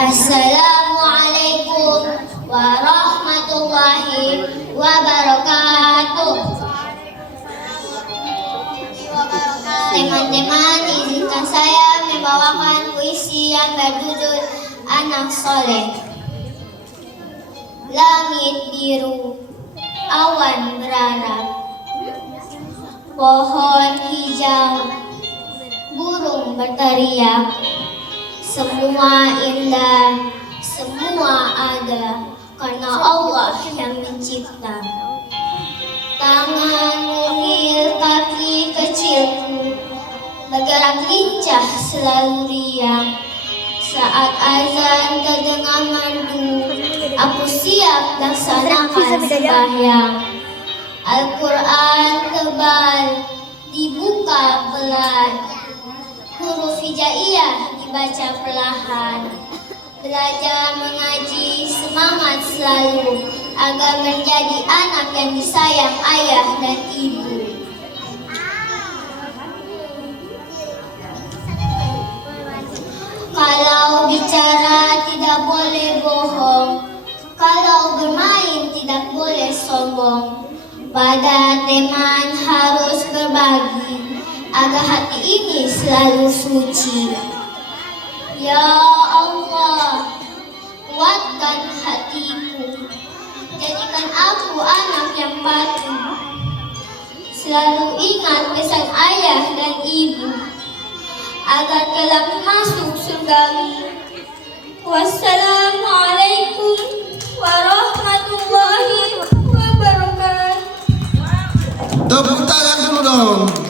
Assalamualaikum warahmatullahi wabarakatuh. Teman-teman, izinkan saya membawakan puisi yang berjudul Anak Soleh. Langit biru, awan berarap, pohon hijau, burung berteriak, semua indah, semua ada karena Allah yang mencipta. Tangan mungil kaki kecilku bergerak lincah selalu riang. Saat azan terdengar merdu, aku siap laksanakan sembahyang. Al-Quran tebal dibuka pelan, huruf hijaiyah dibaca perlahan. Belajar mengaji semangat selalu agar menjadi anak yang disayang ayah dan ibu. Kalau bicara tidak boleh bohong, kalau bermain tidak boleh sombong. Pada teman harus berbagi agar hati ini selalu suci. Ya Allah, kuatkan hatiku, jadikan aku anak yang patuh. Selalu ingat pesan ayah dan ibu agar kelak masuk surgawi. Wassalamualaikum warahmatullahi wabarakatuh. Tepuk tangan dulu dong.